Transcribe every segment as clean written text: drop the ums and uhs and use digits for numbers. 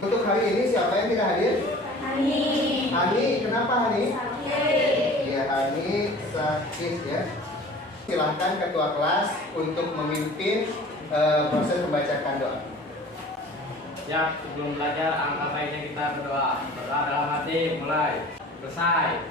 Untuk hari ini siapa yang tidak hadir? Hani. Hani, kenapa Hani? Sakit. Ya, Hani sakit ya. Silahkan ketua kelas untuk memimpin proses pembacaan doa. Ya, sebelum belajar angkat baiknya kita berdoa. Berdoa dalam hati, mulai. Selesai.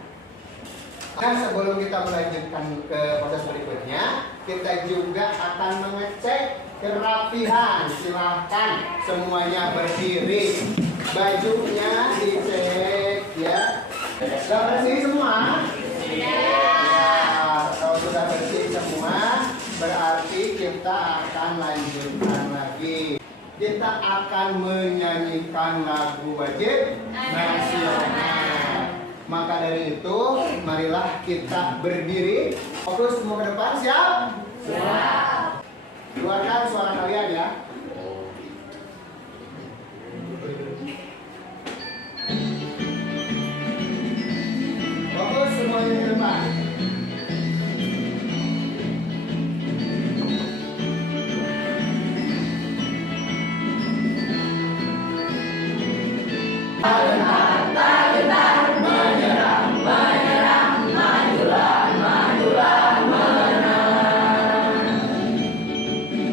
Nah, sebelum kita melanjutkan ke proses berikutnya, kita juga akan mengecek kerapihan. Silahkan semuanya berdiri. Bajunya dicek ya. Sudah bersih semua? Ya, kalau sudah bersih semua, berarti kita akan lanjutkan lagi. Kita akan menyanyikan lagu wajib nasional. Maka dari itu, marilah kita berdiri. Fokus semua ke depan, siap? Siap. Keluarkan suara kalian ya. Fokus semuanya ke depan.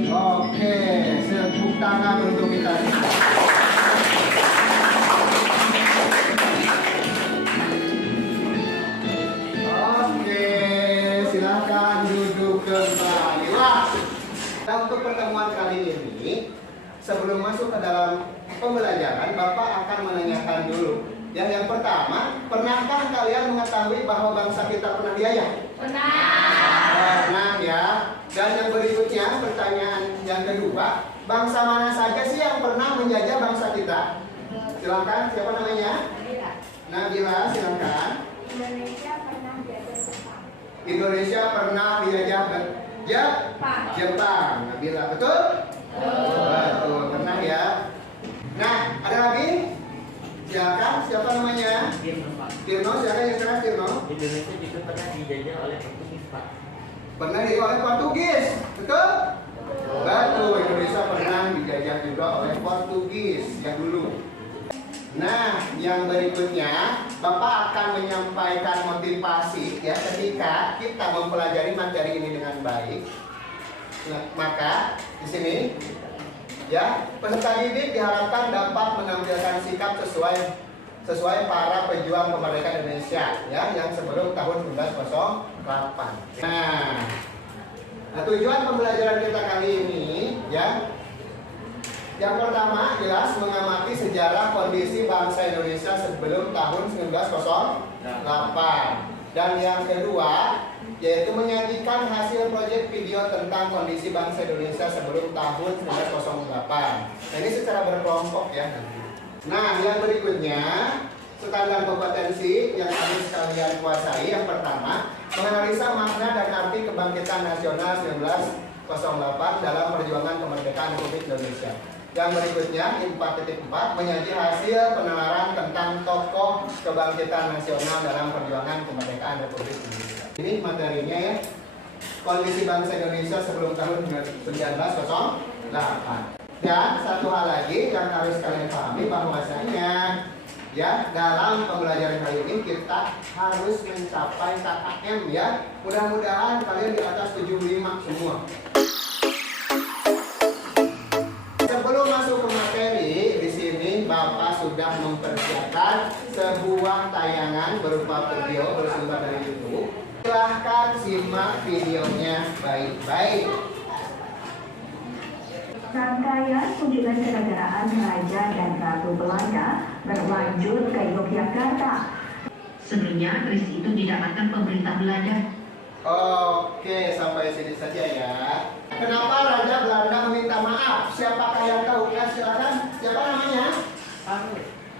Oke, tepuk tangan untuk kita. Oke, silakan duduk kembali. Wah, nah, untuk pertemuan kali ini, sebelum masuk ke dalam pembelajaran, Bapak akan menanyakan dulu. Yang pertama, pernahkah kalian mengetahui bahwa bangsa kita pernah dijajah? Pernah ya. Dan yang berikutnya, pertanyaan yang kedua, bangsa mana saja sih yang pernah menjajah bangsa kita? Silakan, siapa namanya? Nabila, silakan. Indonesia pernah dijajah Jepang. Indonesia pernah dijajah Jepang. Nabila, betul? Betul, pernah ya. Nah, ada lagi? Silakan, siapa namanya? Tirno, silakan yang keras Tirno. Indonesia juga pernah dijajah oleh Portugis, Pak. Pernah dijajah oleh Portugis, betul? Betul, Indonesia pernah dijajah juga oleh Portugis yang dulu. Nah, yang berikutnya, Bapak akan menyampaikan motivasi ya ketika kita mempelajari materi ini dengan baik. Nah, maka di sini ya, peserta didik diharapkan dapat menampilkan sikap sesuai para pejuang kemerdekaan Indonesia ya yang sebelum tahun 1908. Nah, tujuan pembelajaran kita kali ini ya, yang pertama jelas mengamati sejarah kondisi bangsa Indonesia sebelum tahun 1908. Dan yang kedua yaitu menyajikan hasil proyek video tentang kondisi bangsa Indonesia sebelum tahun 1908. Nah, ini secara berkelompok ya. Nah, yang berikutnya standar kompetensi yang harus kalian kuasai. Yang pertama, menganalisa makna dan arti kebangkitan nasional 1908 dalam perjuangan kemerdekaan Republik Indonesia. Yang berikutnya, 4.4, menyaji hasil penalaran tentang tokoh kebangkitan nasional dalam perjuangan kemerdekaan Republik Indonesia. Ini materinya ya, kondisi bangsa Indonesia sebelum tahun 1908. Dan satu hal lagi yang harus kalian pahami bahwasanya ya dalam pembelajaran kali ini kita harus mencapai KKM ya. Mudah-mudahan kalian di atas 75 semua. Sebelum masuk ke materi, di sini Bapak sudah mempersiapkan sebuah tayangan berupa video bersumber dari YouTube. Silahkan simak videonya baik-baik. Rangkaian kunjungan kenegaraan Raja dan Ratu Belanda berlanjut ke Yogyakarta. Sebelumnya, keris itu didapatkan pemerintah Belanda. Oke, sampai sini saja ya. Kenapa Raja Belanda meminta maaf? Siapakah yang tahu? Ya, silakan. Siapa namanya?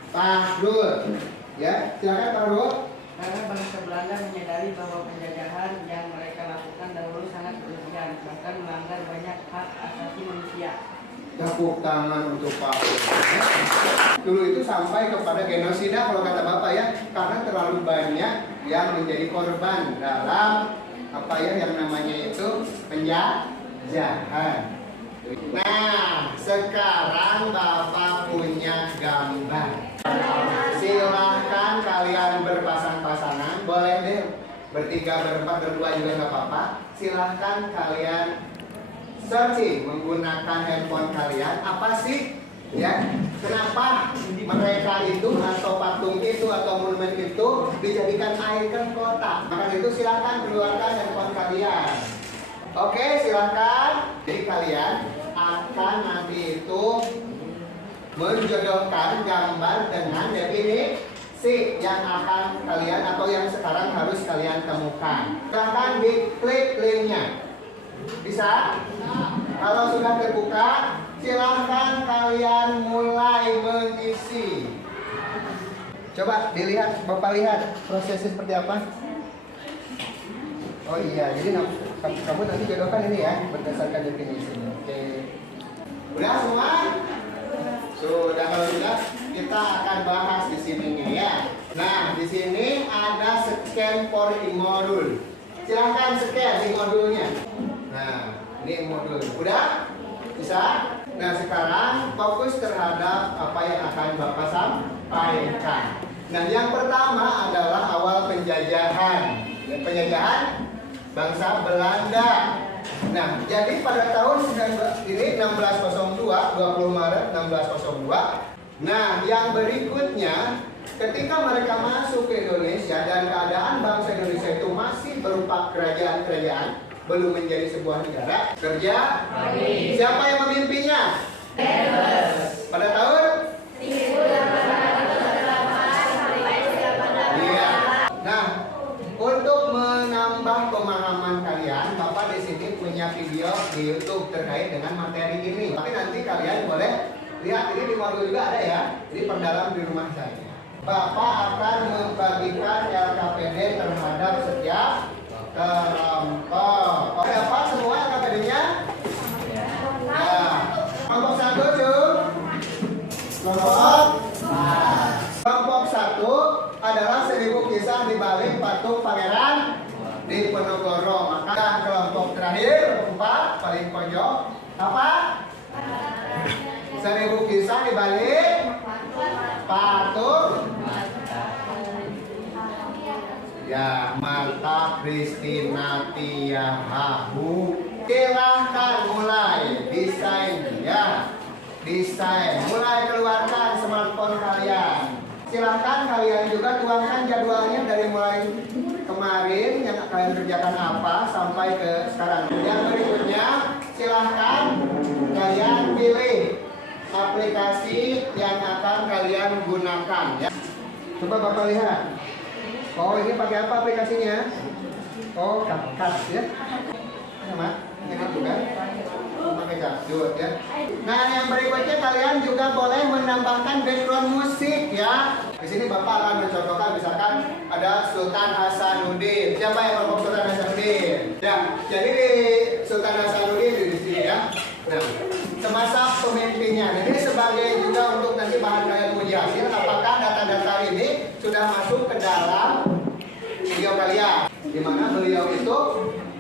Pak Rul. Ya, silakan Pak Rul. Karena bangsa Belanda menyadari bahwa penjajahan yang mereka lakukan dahulu sangat berlebihan, bahkan melanggar banyak hak asasi manusia. Tepuk tangan untuk Pak Rul. Dulu itu sampai kepada genosida kalau kata Bapak ya, karena terlalu banyak yang menjadi korban dalam apa ya yang namanya itu penjajahan. Nah, sekarang Bapak punya gambar. Silahkan kalian berpasang-pasangan. Boleh deh, bertiga, berempat, berdua juga nggak apa-apa. Silahkan kalian searching menggunakan handphone kalian. Apa sih? Ya, kenapa mereka itu atau patung itu atau monumen itu dijadikan ikon kota? Maka itu silahkan keluarkan handphone kalian. Oke, silahkan. Jadi kalian akan nanti itu menjodohkan gambar dengan definisi yang akan kalian atau yang sekarang harus kalian temukan. Silahkan diklik linknya. Bisa? Kalau sudah terbuka, silahkan kalian mulai mengisi. Coba dilihat, Bapak lihat prosesnya seperti apa. Oh iya, jadi kamu nanti jodohkan ini ya berdasarkan definisi. Oke. Udah semua? Sudah, kalau sudah kita akan bahas di sininya ya. Nah, di sini ada scan for modul. Silahkan scan di modulnya. Nah, ini modul. Udah? Bisa? Nah, sekarang fokus terhadap apa yang akan Bapak sampaikan. Nah, yang pertama adalah awal penjajahan. Penjajahan bangsa Belanda. Nah, jadi pada tahun 1602, 20 Maret 1602. Nah, yang berikutnya ketika mereka masuk ke Indonesia dan keadaan bangsa Indonesia itu masih berupa kerajaan-kerajaan, belum menjadi sebuah negara. Kerja siapa yang memimpinnya? Pada tahun 1808. Iya. Nah, untuk menambah pemahaman kalian, Bapak di sini punya video di YouTube terkait dengan materi ini. Tapi nanti kalian boleh lihat ini di modul juga ada ya. Jadi perdalam di rumah saya. Bapak akan membagikan LKPD terhadap setiap kelompok. Oke, apa semua LKPD-nya? Nah, kelompok 1 tuh. Kelompok 1 adalah 1000 kisah di balik patung Pangeran Diponegoro. Maka kelompok terakhir 4 paling pojok apa? 1000 kisah di balik patung ya Marta Christina Tiahahu. Silahkan mulai desain ya. Desain, mulai keluarkan smartphone kalian. Silahkan kalian juga tuangkan jadwalnya dari mulai kemarin yang kalian kerjakan apa sampai ke sekarang. Yang berikutnya silahkan kalian pilih aplikasi yang akan kalian gunakan ya. Coba Bapak lihat. Oh, ini pakai apa aplikasinya? Oh, CapCut ya. Sama, enak juga. Pakai CapCut ya. Nah, yang berikutnya kalian juga boleh menambahkan background musik ya. Di sini Bapak akan mencontohkan misalkan ada Sultan Hasanuddin. Siapa yang kelompok Sultan Hasanuddin? Ya, jadi di Sultan Hasanuddin di sini ya. Nah, semasa pemimpinnya. Jadi sebagai juga untuk nanti bahan kalian uji hasil, apakah data-data ini sudah masuk ke dalam video kalian? Di mana beliau itu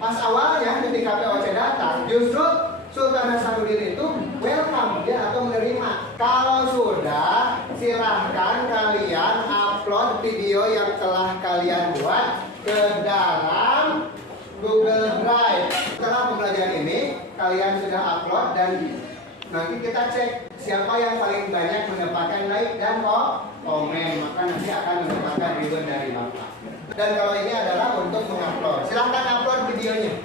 pas awalnya ketika POC datang, justru Sultan Hasanuddin itu welcome ya atau menerima. Kalau sudah, silahkan kalian upload video yang telah kalian buat ke dalam Google Drive. Setelah pembelajaran ini, kalian sudah upload dan nanti kita cek siapa yang paling banyak mendapatkan like dan komen. Maka nanti akan mendapatkan ribbon dari Bapak. Dan kalau ini adalah untuk mengupload. Silahkan upload videonya.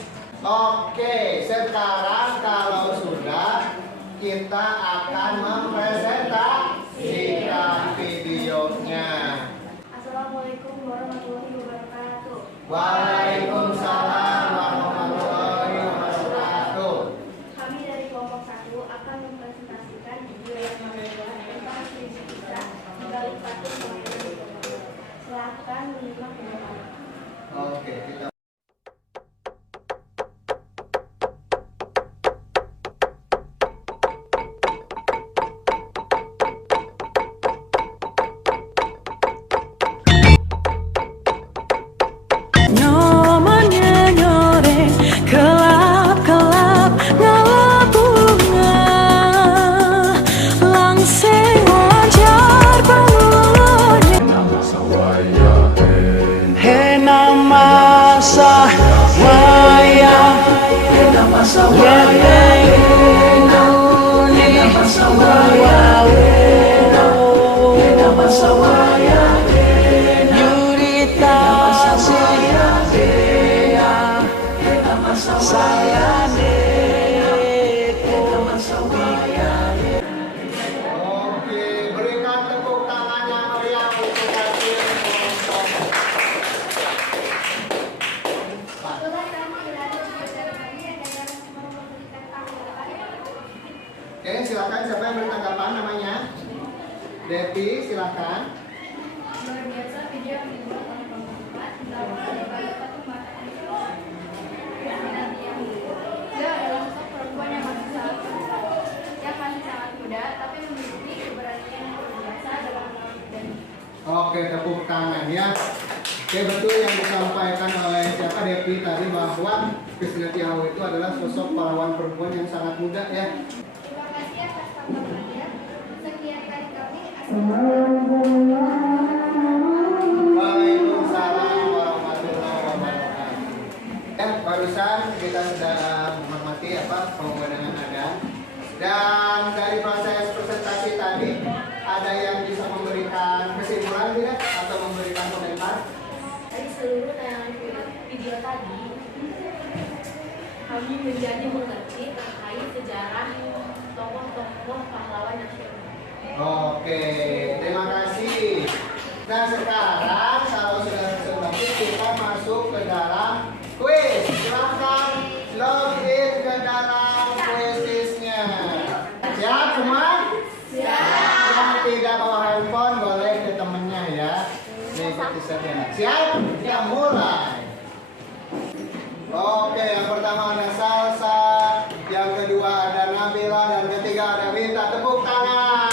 Oke, sekarang kalau sudah, kita akan mempresentasikan videonya. Assalamualaikum warahmatullahi wabarakatuh. Waalaikumsalam warahmatullahi wabarakatuh. Kami dari kelompok 1 akan mempresentasikan video yang membuat tentang prinsip kita di balik patung Pangeran Diponegoro. Silakan menyimak video. Oke, kita Oke, berikan tepuk tangan yang meriah untuk hasil kelompok. Itulah tampilan bioteknologi yang dalam memberikan tanggapan. Oke, silakan siapa yang bertanggapan namanya? Devi, silakan. Luar biasa video yang dibuat oleh kelompok 4 bahwa ada banyak perkembangan yang dia adalah sosok perempuan yang masih sangat muda tapi memiliki keberanian yang luar biasa dalam melawan dan Oke, tepuk tangan ya. Oke, betul yang disampaikan oleh siapa Devi tadi bahwa Kristina Tiaw itu adalah sosok pahlawan perempuan yang sangat muda ya. terima kasih atas tanggapannya. Sekian dari kami. Waalaikumsalam warahmatullahi wabarakatuh. Ya, barusan kita sudah menghormati pengumuman ada. Dan dari proses presentasi tadi ada yang bisa memberikan kesimpulan tidak atau memberikan komentar? Dari seluruh tayangan video tadi, kami menjadi mengerti terkait sejarah tokoh-tokoh pahlawan nasional. Oke, terima kasih. Dan sekarang kalau sudah selesai kita masuk ke dalam kuis. Silahkan login ke dalam kuisnya. Siap semua? Siap. Yang tidak bawa handphone boleh ke temennya ya. Ikuti saja. Siap? Kita mulai. Oke, yang pertama ada Salsa, yang kedua ada Nabila, dan ketiga ada Wita. Tepuk tangan.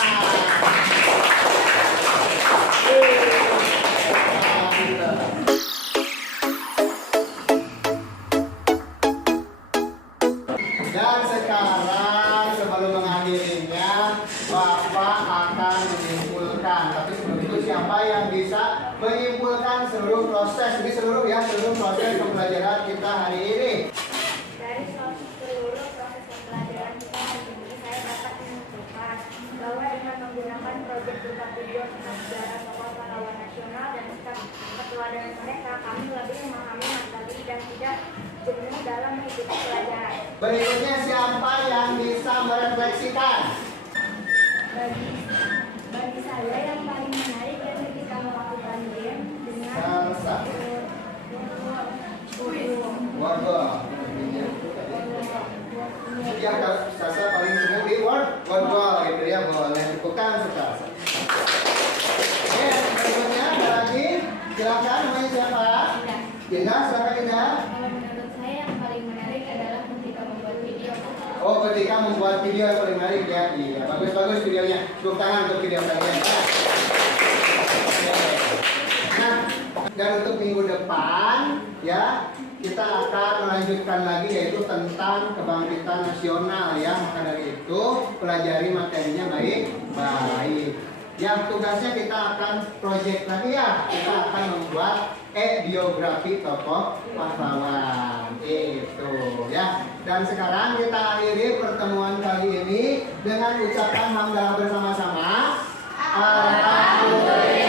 Dan sekarang sebelum mengakhirinya, Bapak akan menyimpulkan. Tapi sebelum itu siapa yang bisa menyimpulkan seluruh proses? Ini seluruh proses pembelajaran kita hari ini. Dari seluruh proses pembelajaran kita hari ini, saya dapat menyimpulkan bahwa dengan menggunakan proyek berupa video tentang sejarah tokoh pahlawan nasional dan sikap keteladanan mereka, kami lebih memahami materi dan tidak jenuh dalam mengikuti pelajaran. Berikutnya siapa yang bisa merefleksikan? Bagi saya yang paling menarik dan ketika melakukan game dengan Salsa. Warga. Ya, kalau Salsa paling senang di warga gitu ya, boleh bukan suka. Berikutnya ada lagi. Silakan namanya siapa? Indah, silakan Indah. Kalau menurut saya yang paling menarik adalah ketika membuat video. Oh, ketika membuat video yang paling menarik ya. Iya, bagus videonya. Tepuk tangan untuk video kalian. Nah, dan untuk minggu depan ya kita akan melanjutkan lagi yaitu tentang kebangkitan nasional ya. Maka dari itu pelajari materinya baik. Yang tugasnya kita akan project lagi ya. Kita akan membuat biografi tokoh pahlawan itu ya. Dan sekarang kita akhiri pertemuan kali ini dengan ucapan hamdalah bersama-sama. Alhamdulillah.